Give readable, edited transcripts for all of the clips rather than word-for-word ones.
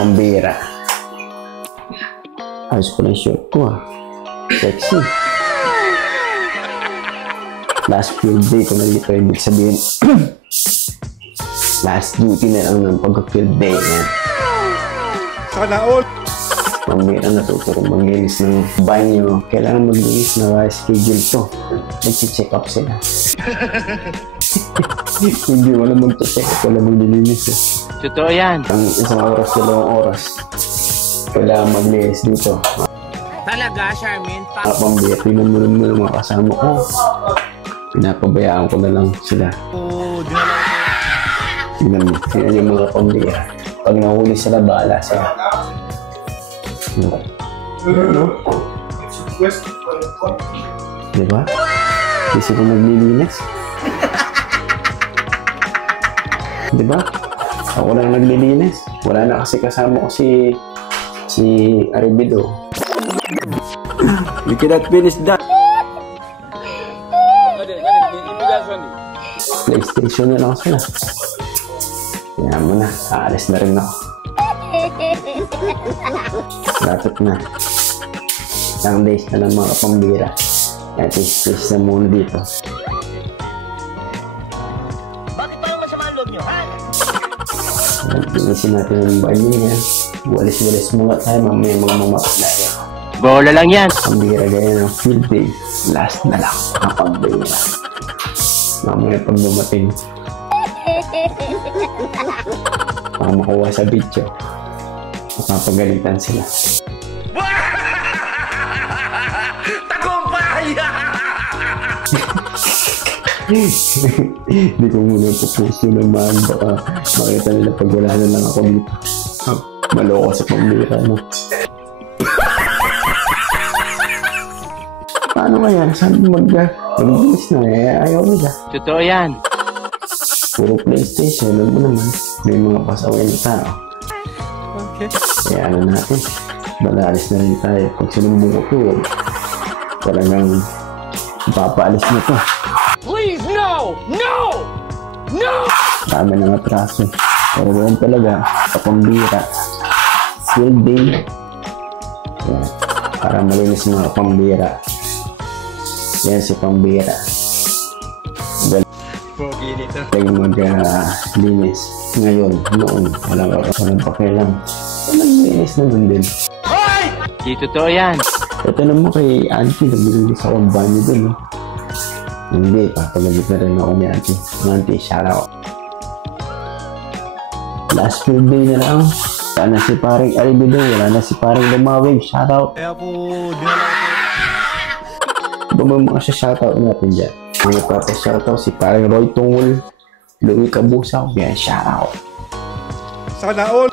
pambira. Ayos ko na yung shirt ko ah. Sexy. Last field day ko na dito. Ibig sabihin, last duty na lang ng pag-field day yan. Sana all! Pambira natuturo maglinis ng banyo. Kailangan maglinis na schedule to. Nag-check up sila. Hindi wala mag-check up, wala maglilinis eh. Totoo yan. Ang isang oras, 2 oras. Kailangan maglinis dito. Talaga, Charmin? Pambira, tingnan mo naman ng mga kasama ko. Pinapabayaan ko na lang sila. Tingnan yung mga pambira. Pag nahuli sila, bahala sila. Ano? Diba? Kasi kung naglilinis. Diba? Ako lang naglilinis. Wala na kasi kasama ko si Aribido. You cannot finish that. PlayStation na lang sila. Kaya mo na, aalis na rin ako. Dapat na. Isang days na lang mga pambira. At is na muna dito. Bakit parang masama ang loob nyo, ha? Pinisin natin yung banyo niya. Walis-walis muna tayo. Mamaya mga mamapalaya. Bola lang yan. Pambira gaya ng field day. Last na lang. Ang pambira. Mamaya pag dumating. Baka makuha sa video. Mapapagalitan sila. Tagumpay! Hindi ko muna pupuso naman. Baka makita nila pag wala na lang ako dito. Maloko sa pambira, no? Paano kaya? Saan mag-release na eh? Ayaw nila. Totoo yan. Puro PlayStation. Alam mo naman. May mga pasaway na tao. Okay. Kaya ano natin. Balalis na rin tayo. Pag sinumbong ko to, talagang ipapaalis na to. Please, no! No! No! Dami ng atraso. Pero ganun talaga. Kapambira. Field day. Yan. Para malinis mga pambira. Yan si pambira. Pogi dito. Tayo mag-linis. Ngayon, noon, walang pakialam. Walang linis naman din. Hoy! Di totoo yan. Ito naman kay Auntie, naglilis ako ang banyo dun. No? Hindi, papagalit na rin ako ni Auntie. Auntie, shout out. Last field day na lang. Wala na si paring Aribido, wala na si paring Lumawig. Shout out. Kaya po, di na lang Iba mo mga shout out natin dyan. Mga papa-shout out si paring Roy Tungul, Louie Cabusaw, yan shout out. Sana all!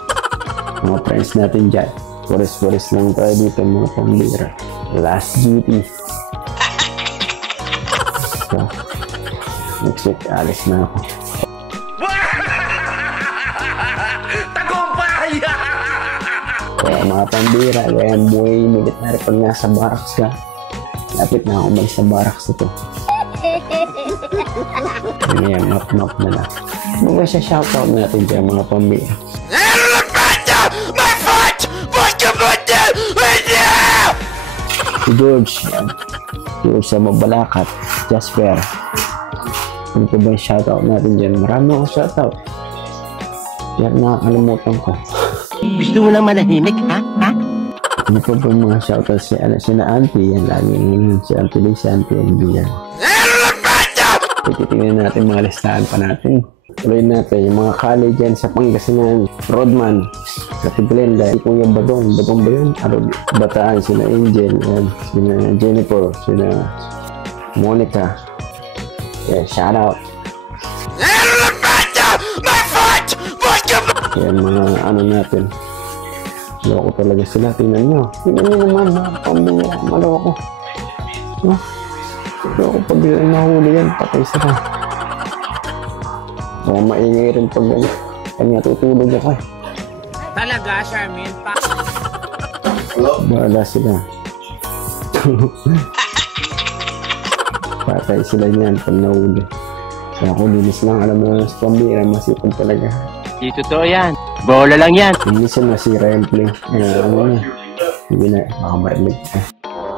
Mga friends natin dyan. Puris-puris lang tayo dito mga pambira. Last duty. So, next week, alis na ako. Tagumpay! Kaya mga pambira, kaya buhay military pag nasa barracks ka. Lapit na ako mag sa barracks ito. Yan, map na lang. Mga siya shoutout natin dyan mga pambira. Si George, yan. George sa Mabalacat, Jasper. Ano po ba yung shoutout natin dyan? Marami akong shoutout. Yan, nakakalimutan ko. Gusto mo lang manahimik, ha? Ha? Ano po ba yung mga shoutout si na Auntie? Yan, lagi ngayon si Auntie Lee, si Auntie Andy yan. Titingnan natin mga listahan pa natin. Tuloy natin yung mga college dyan sa Pangasinan. Rodman, Kati Glenda, si Kuya Badong ba yun? Bataan, sina Angel, yan, sina Jennifer, sina Monica. Yeah, shout out. Yan mga ano natin. Loko talaga sila, tingnan nyo. Tingnan nyo naman, mga pambira, maloko. Loko pag nahuli yan, patay sila. Kaya maingay rin pag ganyan. Kanya tutulog ako eh. Talaga, Charmin? Bahala sila. Patay sila niyan pag nahuli. Kaya ako linis lang, alam mo na sa pambira, masipag talaga. Di totoo yan. Bola lang yan. Minsan nasira yung play. Ano niya? Hindi na, baka marilig.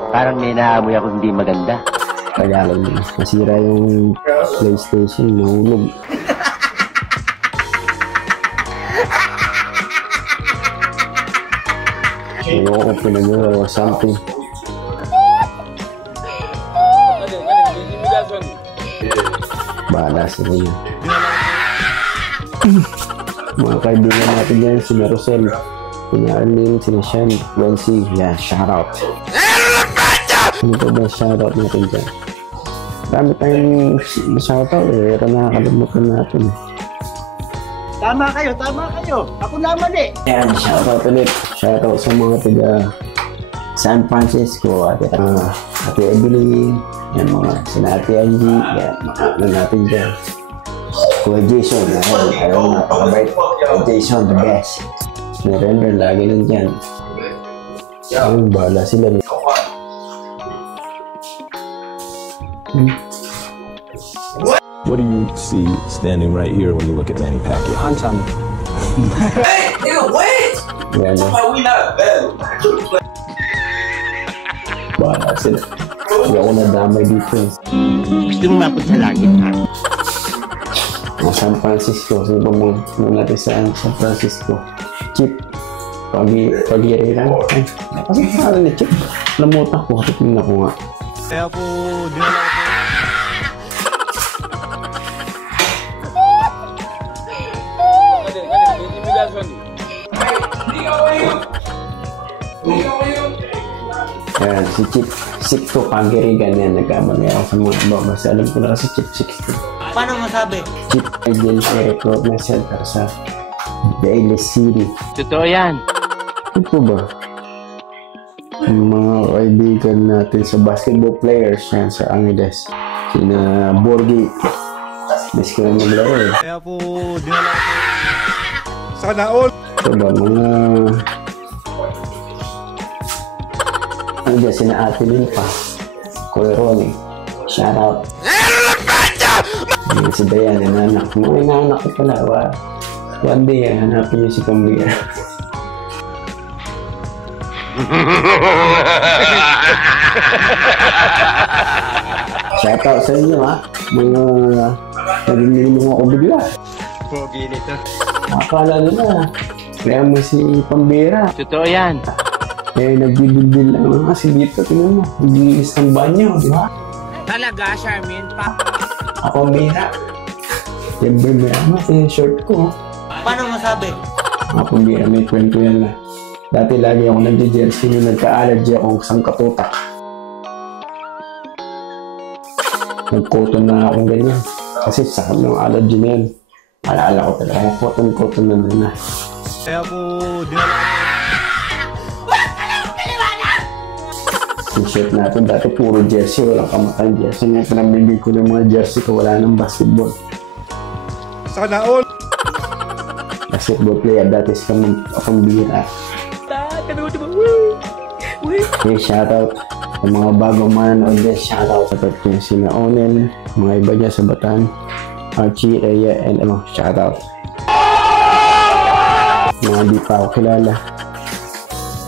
Parang may naamoy ako hindi maganda. Kaya lang yun. Nasira yung PlayStation, nahulog. Ayoko ko pinag-uro or something. Bahala sila yun. Mga kaibigan natin dyan, si Maricel, si Arlene, si Shan, Wency, yeah, shoutout. Ano ba ba shoutout natin dyan? Dami tayong shoutout eh, pero nakakalimutan natin. Tama kayo, tama kayo. Ako naman eh. Ayan, shoutout ulit. Shoutout sa mga taga San Francisco, Ate Evelyn, yan mga sina Ate Angie, yan mga ano natin dyan. Kuya Jason, ayaw napakabait. Kuya Jason, the best. Narender, lagi lang dyan. Ayun, bahala sila. What do you see standing right here when you look at Manny Pacquiao? Handsome. Hey, nigga, wait! Yan, Why we not bad? bahala sila. Hindi ako nadamay dito. Gusto mo mapot sa langit, ha? Mga San Francisco. Sino ba muna natin sa San Francisco? Chip. Pag-iiran. Ay, kasi parang ni Chip. Namutak ko. Tingnan ko nga. Kaya po, dinala ko po. Ayan, si Chip 6'2", Pagirigan yan. Nagkamali ako sa mga iba. Basta alam ko na kasi Chip 6'2". Paano masabi? Chip Agency Recruitment Center sa Daly City. Totoo yan. Ito ba? Yung mga kaibigan natin sa basketball players yan sa Angeles. Sina Borgi. Miss ko na maglaro eh. Kaya po, dinala ko po. Sana all. Ito ba? Mga... Ano dyan? Sina Ate Limpa. Kuya Ronnie. Shoutout. Si Dayan, inanak. Mga inanak ko pala. One day, hanapin niyo si Pambira. Shoutout sa inyo ha. Mga naging ako bigla. Pogi nito. Akala nila. Kaya mo si Pambira. Totoo yan. Eh, nagbibigil lang naman kasi dito. Tingnan mo. Naglilis ng banyo, di ba? Talaga, Charmin, pa. Ako Pambira. Siyempre may yung short ko. Paano masabi? Ako Pambira, may kwento yan na. Dati lagi ako nag-jersey nung nagka-allergy akong sangkatutak. Nag-cotton na akong ganyan. Kasi sakit ng allergy na yan. Alaala ko talaga. Cotton na na. Kaya po, dinala ko po. T-shirt natin. Dati puro jersey. Walang kamatang jersey. Ngayon pinamili ko ng mga jersey ko. Wala ng basketball. Sana all. Basketball player. Dati sa Pambira. Okay, shoutout. Yung mga bagong manonood dyan, shoutout. Shoutout yung sina Onel. Mga iba dyan sa Bataan. Archie, Rhea, and shoutout. Mga di pa ako kilala.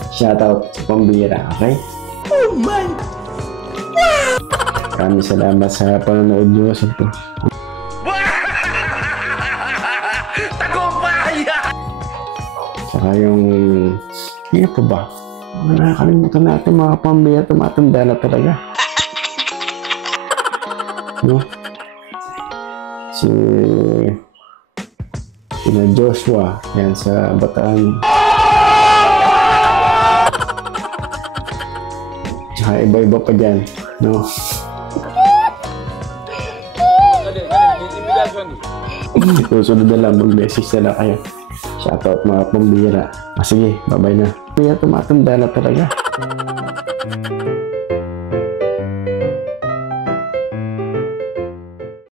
Shoutout sa Pambira, okay? Oh my! Maraming salamat sa panonood nyo sa ito. Saka yung... Ano pa ba? Nakakalimutan natin mga Pambira. Tumatanda na talaga. No? Sina Joshua. Yan sa Bataan. Tsaka iba-iba pa dyan. No? Susunod na lang. Mag-message na lang kayo. Shoutout mga Pambira. Sige, bye-bye na. Kaya tumatanda na talaga.